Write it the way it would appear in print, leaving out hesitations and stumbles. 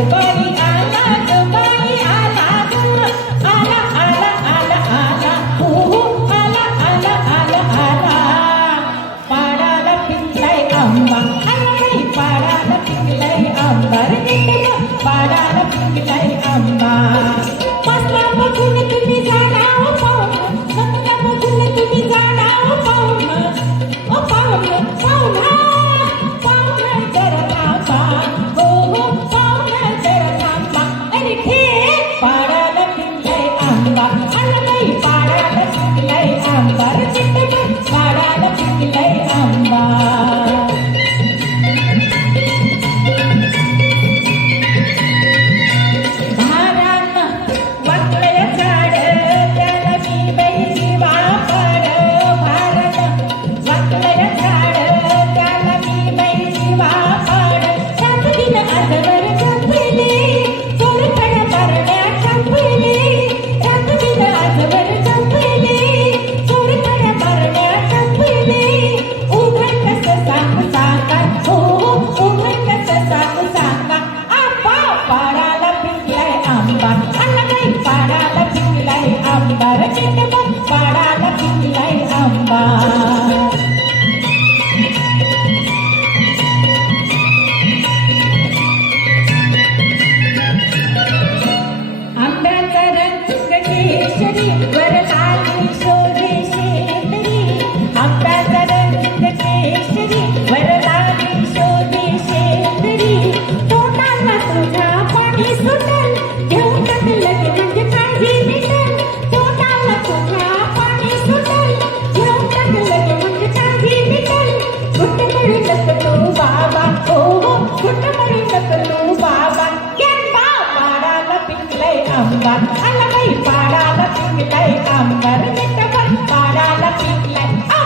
दुपारी आला आला आला आला आला हो आला आला आला आला पाडाला पिकलाय आंबा आला बाई पाडाला पिकलाय आंबा रे पाडाला पिकलाय आंबा मसला बघून तुम्ही झाडावर पाहून मसला बघून तुम्ही झाडावर पाहून ओ पाहून पाहून जरा थांबा हो हो पाहून जरा थांबा अरे हे पाडाला पिकलाय आंबा आला बाई पाडाला पिकलाय आंबा रे पाडाला पिकलाय आंबा पाडाला पिकलाय आंबा आंब्याचा रंग केशरी वर लाली शोभे शेंदरी आंब्याचा रंग केशरी वर लाली शोभे शेंदरी तोंडाला तुझ्या पाणी सुटल घेऊन टाकलं म्हणजे काही मिटल तोंडाला तुझ्या पाणी सुटल घेऊन टाकलं म्हणजे काही मिटल कुठं मरू नको बाबा हो हो कुठं मरू नको बाबा पाडाला पिकलाय आंबा आला बाई पाडाला पिकलाय आंबा रे पाडाला पिकलाय